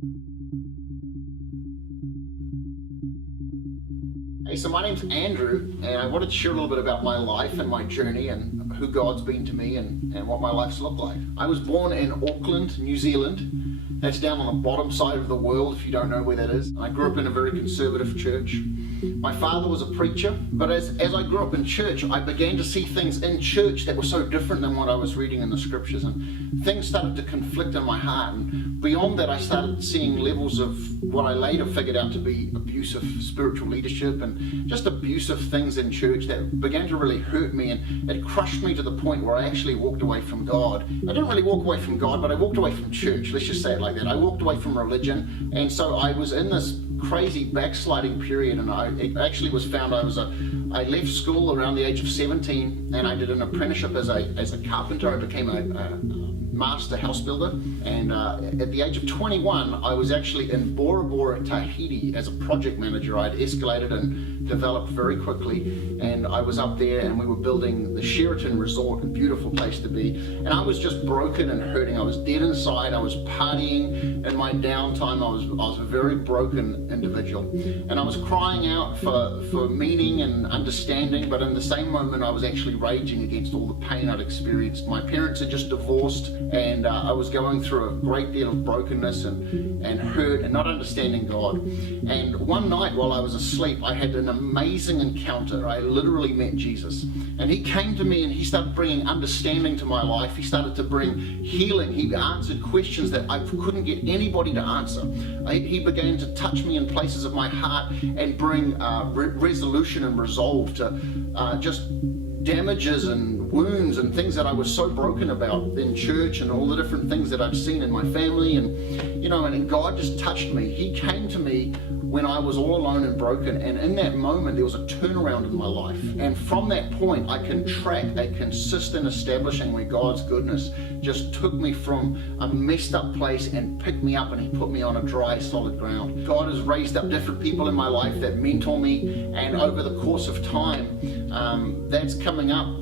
Hey, so my name's Andrew, and I wanted to share a little bit about my life and my journey and who God's been to me and what my life's looked like. I was born in Auckland, New Zealand. That's down on the bottom side of the world, if you don't know where that is. I grew up in a very conservative church. My father was a preacher, but as I grew up in church, I began to see things in church that were so different than what I was reading in the scriptures, and things started to conflict in my heart. And beyond that, I started seeing levels of what I later figured out to be abusive spiritual leadership and just abusive things in church that began to really hurt me, and it crushed me to the point where I actually walked away from God. I didn't really walk away from God, but I walked away from church. Let's just say it like that. I walked away from religion, and so I was in this crazy backsliding period, and it actually was found I left school around the age of 17, and I did an apprenticeship as a carpenter. I became a master house builder, and at the age of 21 I was actually in Bora Bora, Tahiti as a project manager. I'd escalated and developed very quickly, and I was up there and we were building the Sheraton Resort, a beautiful place to be, and I was just broken and hurting. I was dead inside. I was partying in my downtime. I was a very broken individual, and I was crying out for meaning and understanding, but in the same moment I was actually raging against all the pain I'd experienced. My parents had just divorced, and I was going through a great deal of brokenness and hurt and not understanding God. And one night while I was asleep, I had an amazing encounter. I literally met Jesus, and he came to me and he started bringing understanding to my life. He started to bring healing. He answered questions that I couldn't get anybody to answer. He began to touch me in places of my heart and bring resolution and resolve to just damages and wounds and things that I was so broken about in church and all the different things that I'd seen in my family. And God just touched me. He came to me when I was all alone and broken, and in that moment there was a turnaround in my life. And from that point I can track a consistent establishing where God's goodness just took me from a messed up place and picked me up, and he put me on a dry, solid ground. God has raised up different people in my life that mentor me, and over the course of time, that's coming up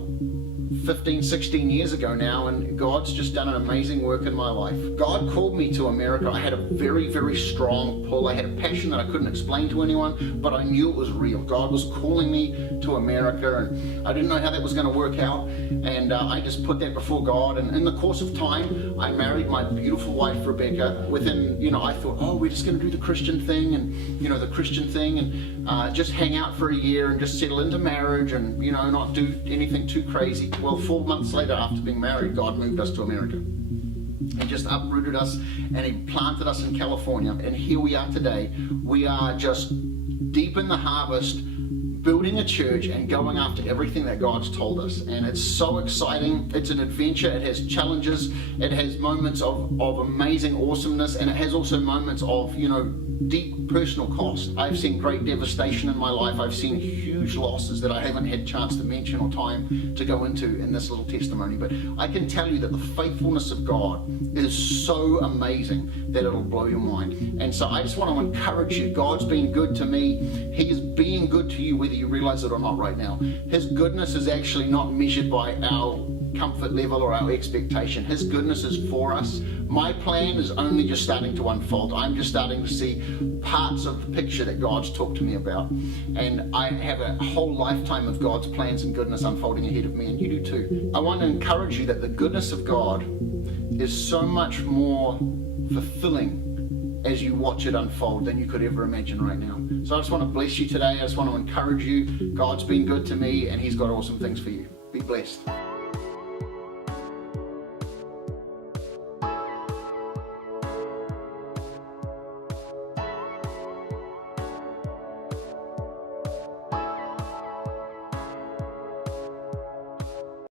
15, 16 years ago now, and God's just done an amazing work in my life. God called me to America. I had a very, very strong pull. I had a passion that I couldn't explain to anyone, but I knew it was real. God was calling me to America, and I didn't know how that was going to work out, and I just put that before God. And in the course of time, I married my beautiful wife, Rebekah. Within, I thought, we're just going to do the Christian thing, and just hang out for a year and just settle into marriage and, not do anything too crazy. Well, 4 months later, after being married, God moved us to America. He just uprooted us and he planted us in California, and here we are today. We are just deep in the harvest, building a church and going after everything that God's told us, and it's so exciting. It's an adventure. It has challenges. It has moments of amazing awesomeness, and it has also moments of deep personal cost. I've seen great devastation in my life. I've seen huge losses that I haven't had chance to mention or time to go into in this little testimony, but I can tell you that the faithfulness of God is so amazing that it'll blow your mind. And so I just want to encourage you. God's been good to me. He is being good to you whether you realize it or not right now. His goodness is actually not measured by our comfort level or our expectation. His goodness is for us. My plan is only just starting to unfold. I'm just starting to see parts of the picture that God's talked to me about, and I have a whole lifetime of God's plans and goodness unfolding ahead of me, and you do too. I want to encourage you that the goodness of God is so much more fulfilling as you watch it unfold than you could ever imagine right now. So I just want to bless you today. I just want to encourage you. God's been good to me, and he's got awesome things for you. Be blessed.